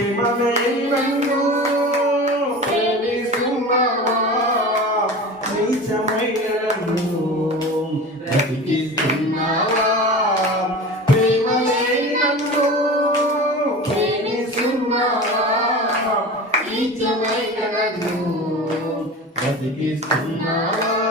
ప్రేమనే నన్ను ప్రేమిస్తున్నావా నీచమైన నన్ను బ్రతికిస్తున్నావా ప్రేమనే నన్ను ప్రేమిస్తున్నావా నీచమైన నన్ను బ్రతికిస్తున్నావా